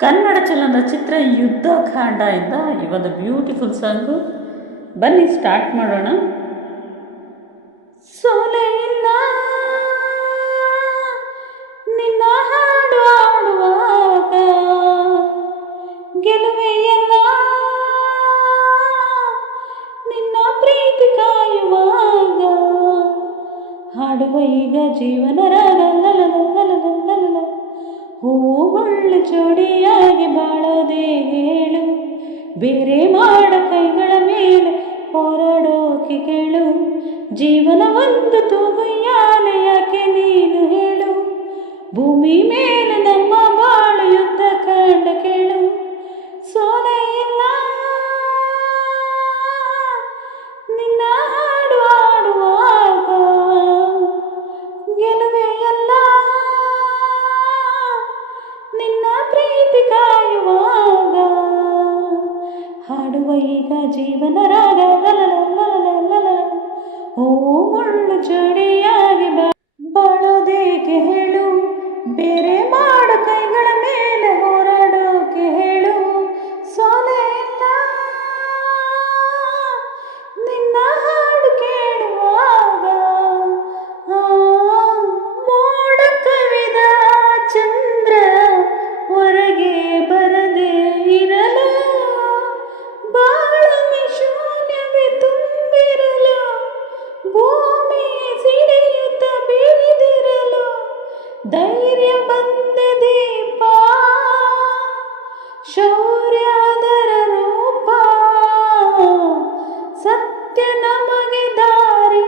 ಕನ್ನಡ ಚಲನಚಿತ್ರ ಯುದ್ಧಕಾಂಡ ಇಂದ ಇವತ್ತು ಬ್ಯೂಟಿಫುಲ್ ಸಾಂಗು ಬನ್ನಿ ಸ್ಟಾರ್ಟ್ ಮಾಡೋಣ. ಸೋಲೆಯಿಂದ ನಿನ್ನ ಹಾಡು ಹಾಡುವಾಗ ಗೆಲುವೆಯಲ್ಲ ನಿನ್ನ ಪ್ರೀತಿ ಕಾಯುವಾಗ ಹಾಡುವ ಈಗ ಜೀವನ ಬಾಳೋದೇ ಹೇಳು, ಬೇರೆ ಮಾಡ ಕೈಗಳ ಮೇಲೆ ಹೋರಾಡೋಕೆ ಕೇಳು. ಜೀವನ ಒಂದು ತೂಗುಯ್ಯಾಲೆ, ಯಾಕೆ ನೀನು ಹೇಳು? ಭೂಮಿ ಮೇಲೆ ಹಾಡುವ ಈಗ ಜೀವನ ರಾಗ ಓ ಶೌರ್ಯ ಅದರ ರೂಪ. ಸತ್ಯ ನಮಗೆ ದಾರಿ,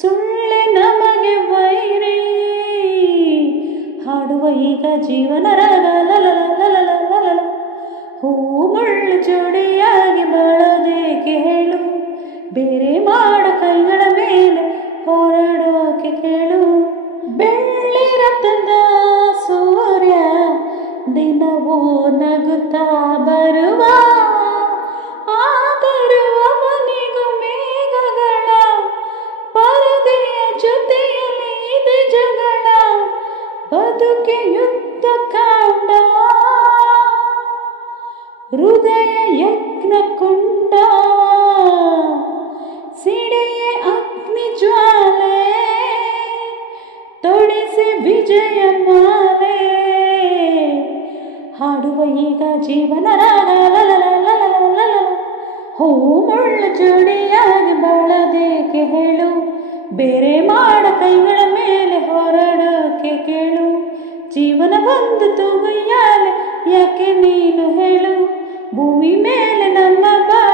ಸುಳ್ಳೆ ನಮಗೆ ವೈರಿ. ಹಾಡುವ ಈಗ ಜೀವನ ಹೂ ಮುಳ್ಳು ಜೋಡಿಯಾಗಿ ಬಾಳೋದೇಕೆ ಕೇಳು. ಬೇರೆ ಮಾಡ ಕೈಗಳ ಮೇಲೆ ಹೋರಾಡೋಕೆ ಕೇಳು. ಬೆಳ್ಳಿ ರಥದ ಬದುಕೆ ಯುದ್ಧ ಕಾಂಡ ಹೃದಯ ಯಜ್ಞ ಕೊಂಡ ಸಿಡಿಯೇ ಅಗ್ನಿ ಜ್ವಾಲೆ ತೊಡಿಸಿ ವಿಜಯ ಮಾಲೆ ಹಾಡುವ ಈಗ ಜೀವನ ಹೂ ಮುಳ್ಳು ಜೋಡಿಯಾಗಿ ಬಾಳದೇಕೆ ಹೇಳು. ಬೇರೆ ಮಾಡ ಕೈಗಳ ಮೇಲೆ ಹೊರಡೋಕೆ ಕೇಳು. ಜೀವನ ಬಂದು ತೂಗುಯ್ಯಾಲೆ ಯಾಕೆ ನೀನು ಹೇಳು. ಭೂಮಿ ಮೇಲೆ ನಮ್ಮ ಬಾಳು